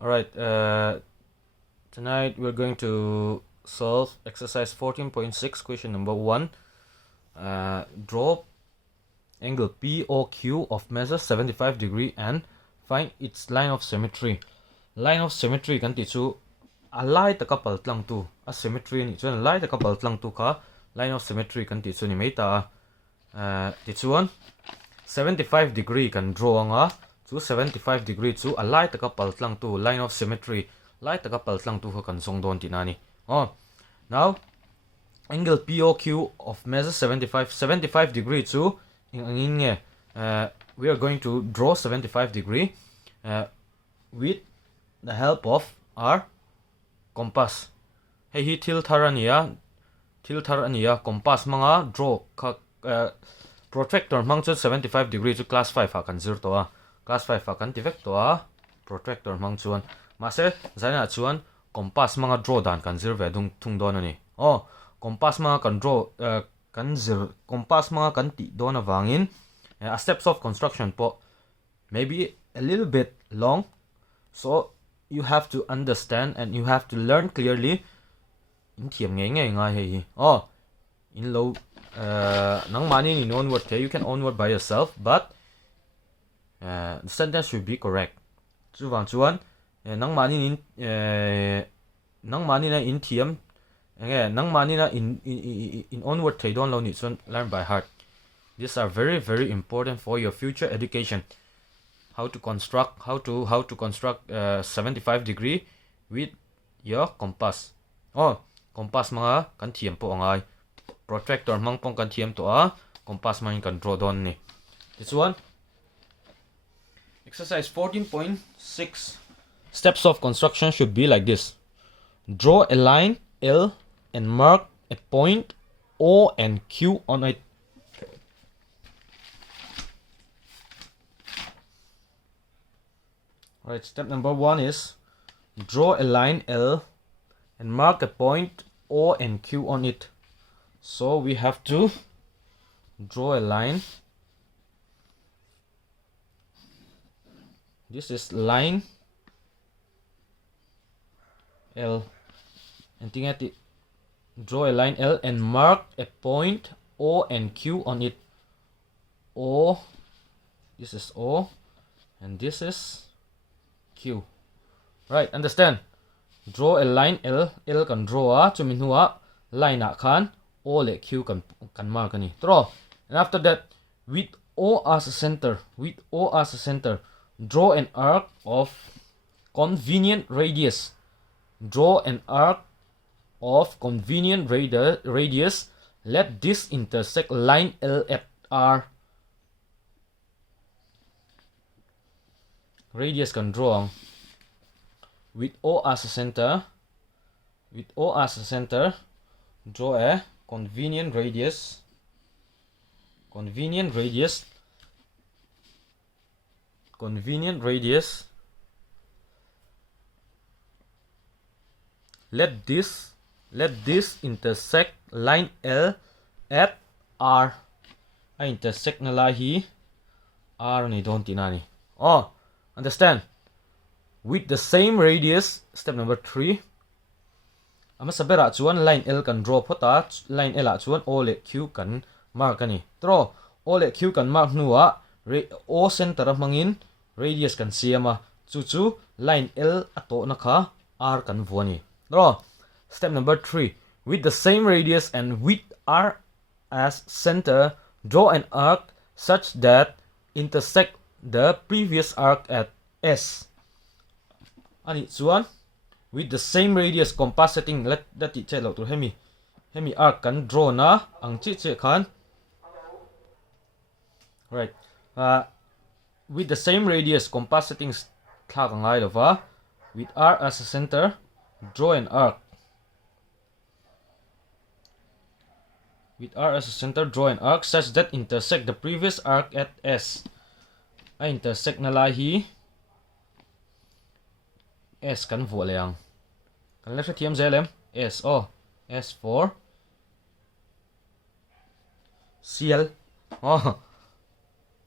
Alright, tonight we're going to solve exercise 14.6, question number 1. Draw angle POQ of measure 75 degree and find its line of symmetry. Line of symmetry kan ti chu a lai taka pal tlang tu a symmetry ni chuan lai taka pal tlang tu kha line of symmetry kan ti chu ni mai ta ti chuan 75 degree kan draw anga chu 75 degree chu a lai taka pal tlang tu line of symmetry lai taka pal tlang tu kha kan song don ti na ni now angle POQ of measure 75 degree chu in nge we are going to draw 75 degree with the help of our compass. Hey hi thil thar ania compass manga draw kha protractor mang chu 75 degree chu class 5 ha kan zir to a class 5 ha kan ti vek to a protractor mang chuan ma se zaina chuan compass manga draw dan kan zir ve dung thung don ani compass manga kan draw kan zir compass manga kan ti don awangin a steps of construction po maybe a little bit long, so you have to understand and you have to learn clearly in thiam ngai hei in low nang mani in onward you can onward by yourself, but the sentence should be correct. Chu wang chuan nang mani na in thiam nang mani na in onward thei don lo ni chuan learn by heart. These are very, very important for your future education. How to construct 75 degree with your compass. Compass mga kan thiam po angai. Protractor mang pong kan thiam to a compass mang kan draw don ni. This one. Exercise 14.6. Steps of construction should be like this. Draw a line L and mark a point O and Q on it. Alright, step number 1 is draw a line L and mark a point O and Q on it. So we have to draw a line. This is line L. And draw a line L and mark a point O and Q on it. O, this is O, and this is Q. Right, understand? Draw a line L kan draw chumin huwa line a khan O le Q kan mark ani. Draw. And after that, with O as a center, draw an arc of convenient radius. Draw an arc of convenient radius. Let this intersect line L at R. Radius can draw with O as a center. Draw a convenient radius. Let this intersect line L at R. I intersect na lahi R ni don tinani. Understand? With the same radius, step number 3. Ama sabera chuan line L kan draw phota, line L a chuan O le Q kan mark ani. Draw O le Q kan mark nuwa O center mangin radius kan siama. Chu line L ato na kha R kan vuani. Draw. Step number 3. With the same radius and with R as center, draw an arc such that intersect the previous arc at S. Ani chuan with the same radius compass setting let it chelo to hemi arc kan draw na ang chi khan. Right. With the same radius compass settings thak angai lova. With R as a center, draw an arc. With R as a center, draw an arc such that intersect the previous arc at S. I intersect na lahi S kan vo leang. Kan left thiam zelem S S for CL.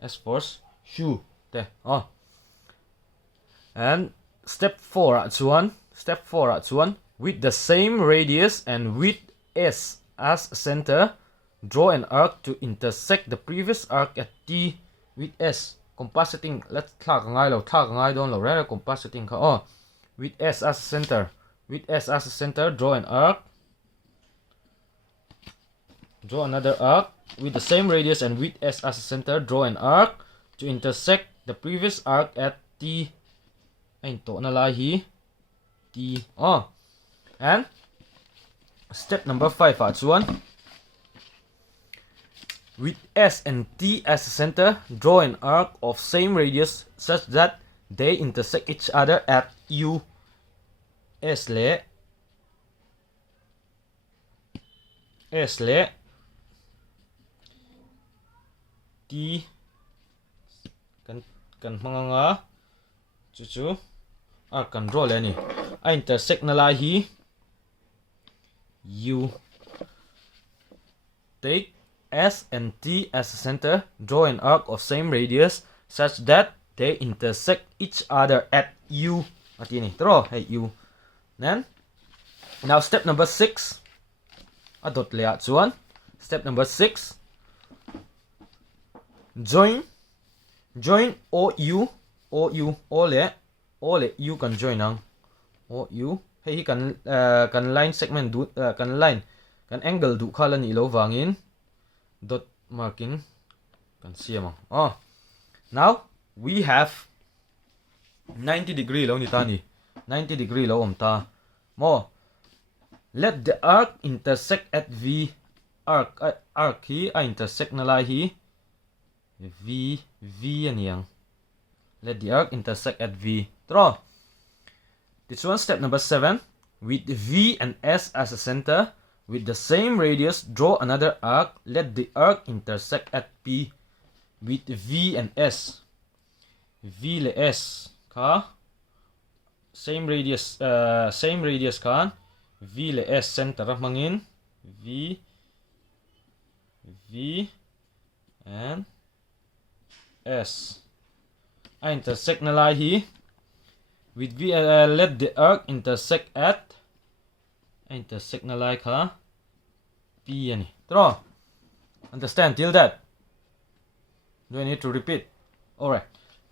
S for shoe. And step 4 at chuan with the same radius and width S as center, draw an arc to intersect the previous arc at T with S. Compositing, let's thak ngai don lo ra compositing ka with S as center. Draw an arc. Draw another arc with the same radius and width S as center. Draw an arc to intersect the previous arc at T. Ain to na lai hi T. And step number 5 at chuan. With S and T as center, draw an arc of same radius such that they intersect each other at U. S le T kan manga chu arc kan draw le ni a intersect na lai hi U. Take S and T as a center, draw an arc of same radius such that they intersect each other at U. Ati ni, draw at U. Then, now step number 6. Adot le at chuan. Step number 6. Join OU. O le U kan join ang. OU. Hey kan line segment du kan line kan angle du khala ni lo wangin dot marking kan siam. Now we have 90 degree lo ni tani. 90 degree lo ta. Mo let the arc intersect at V. Arc hi intersect na lai hi V aniyang. Let the arc intersect at V. Draw. This one, step number 7. With V and S as a center, with the same radius, draw another arc. Let the arc intersect at P. With V and S. V le S ka. Same radius kan. V le S center mangin. V and S. I intersect na lai hi. With V, let the arc intersect at na like P ani. Draw. Understand till that? Do I need to repeat? Alright.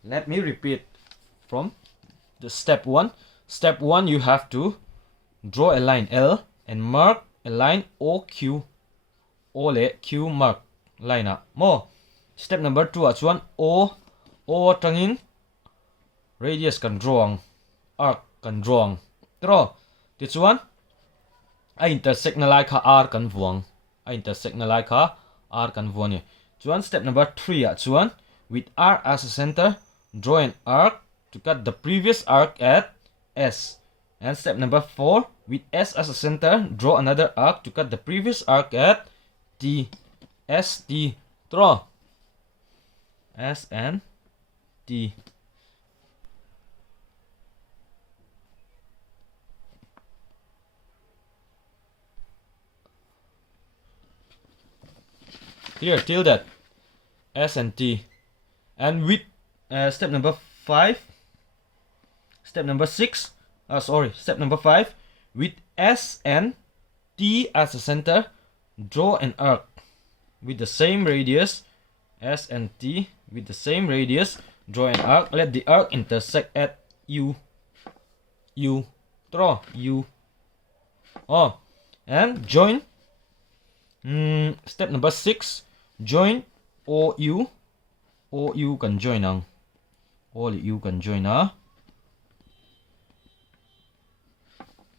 Let me repeat from the step 1. Step 1, you have to draw a line L and mark a line OQ. O le Q mark line a. Mo. Step number 2 at 1. O tangin radius kan drawang. Arc kan drawang. Draw. This one. I intersect na like R kan vuang. Chuan step number 3 at chuan. With R as a center, draw an arc to cut the previous arc at S. And step number 4. With S as a center, draw another arc to cut the previous arc at T. S, T. Draw. S and T. Here, till that. S and T. And with step number 5. Step number 6. Step number 5. With S and T as a center, draw an arc with the same radius. S and T with the same radius, draw an arc. Let the arc intersect at U. Draw U. And join. Step number 6. Join OU. OU can join ang. All U can join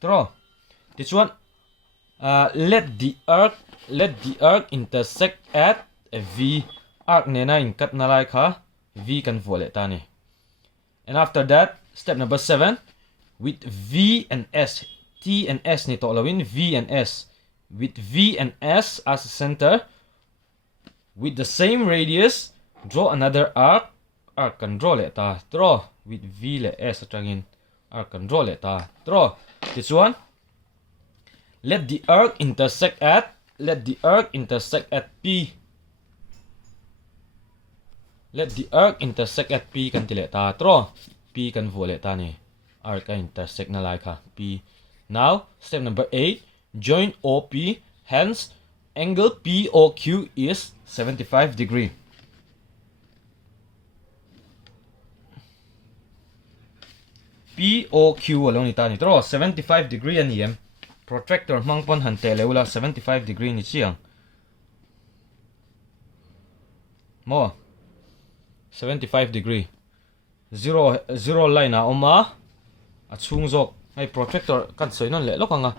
Draw. This one. Let the arc intersect at a V. Arc nena in cut na like V can volley tani. And after that, step number 7. With V and S. T and S ni to lawin. V and S. With V and S as a center, with the same radius, draw another arc. Arc can draw le ta. Draw. With V le S atangin. Arc can draw le ta. Draw. This one. Let the arc intersect at P. Let the arc intersect at P kan tile ta. Draw. P kan volley ta ni. arc intersect na lai kha P. Now step number 8, join OP, hence angle POQ is 75 degree. POQ alone ita ni tro 75 degree ani em protractor mangpon hante leula 75 degree ni chiang mo 75 degree zero line a oma a chung jok ai protractor kan soinon le lokanga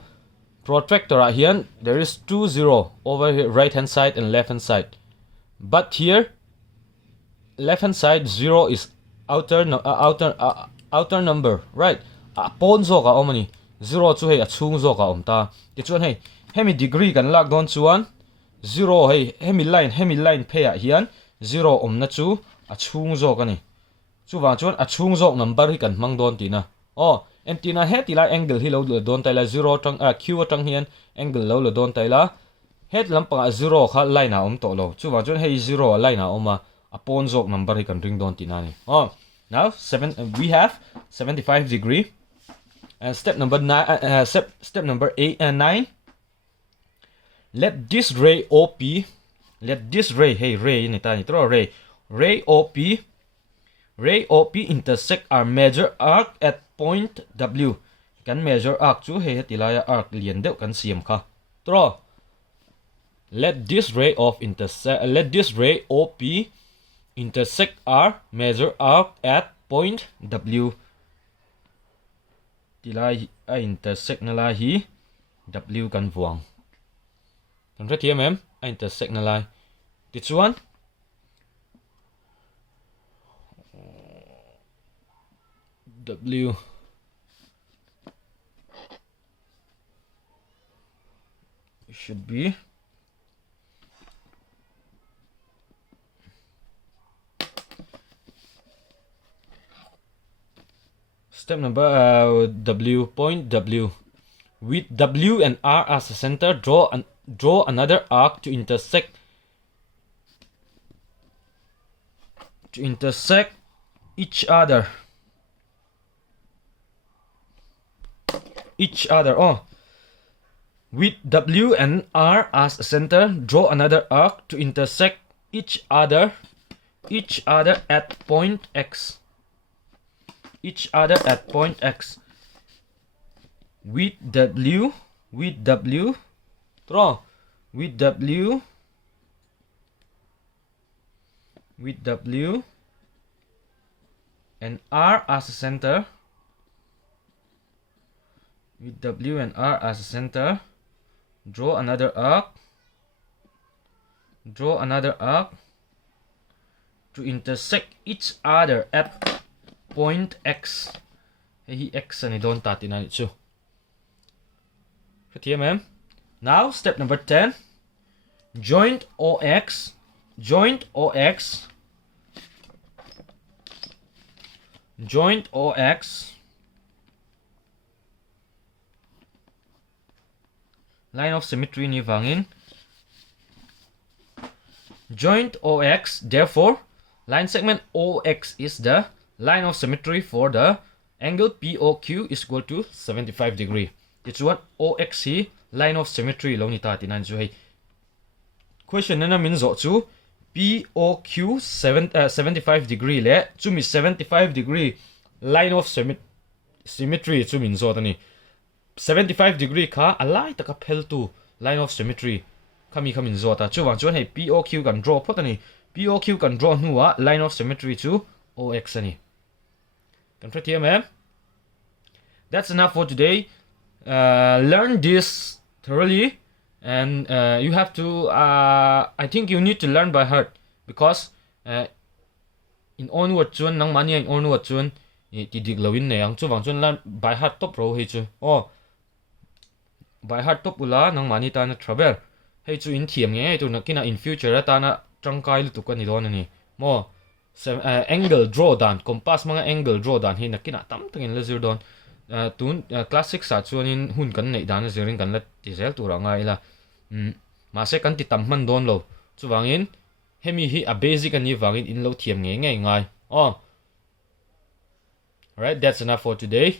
protractor a hian there is 20 over here right hand side and left hand side, but here left hand side 0 is outer number, right? A pon zo ka omani 0 chu hei a chung zo ka omta ti chuan hei hemi degree kan lak don chuan 0 hei hemi line phe a hian 0 omna chu a chung zo ka ni chu wa chuan a chung zo number hi kan mang don ti na antina he ti la angle hi lo le don tai la 0 tang q tang hian angle lo le don tai la head lampang a 0 kha line a om to lo chu wa chuan hei 0 a line a oma a pon zo number hi kan ring don ti na ni now we have 75 degree. And step number 9, step number 8 and 9. Let this ray OP, ray OP intersect our major arc at point W. Kan major arc chu he tilaya arc lian deuh kan siam kha. Tro. Let this ray OP intersect our major arc at point W. Tilai a intersect na la hi W kan vuang. Kan ret hiam em a intersect na la. Ti chuan W should be step number point W. With W and R as a center, draw another arc to intersect each other. With W and R as a center, draw another arc to intersect each other at point X. With W and R as a center. With W and R as a center, draw another arc to intersect each other at point X. Hey, X ani don tatin ani chu. FTMM. Now step number 10. Joint OX. Line of symmetry ni wangin. Joint OX, therefore, line segment OX is the line of symmetry for the angle POQ is equal to 75 degree. It's what OX hi line of symmetry lo ni ta tinan chu hei. Question na min zo chu POQ 75 degree le chu mi 75 degree line of symmetry chu min zo tani 75 degree kha alai taka phel tu line of symmetry kami khamin zo ta chu wang chuan hei POQ kan draw photani POQ kan draw nuwa line of symmetry chu OX ani. Confirm here, that's enough for today. Learn this thoroughly, and you have to I think you need to learn by heart, because in onward chun nang mani in onward chun ti dik lowin ne ang chu wang chun learn by heart top ro he chu by heart top ula nang mani ta na travel he chu in thiam nge tu na kina in future ta na tangkai lu tu kan ni don ani mo angle draw dan compass mga angle draw dan hi nakina tam tangin la zir don tun classic sa chuanin hun kan nei dan zirin kan la ti zel tu ra ngai la ma se kan ti tam man don lo chuwangin hemi hi a basic ani wangin in lo thiam nge ngai alright, that's enough for today.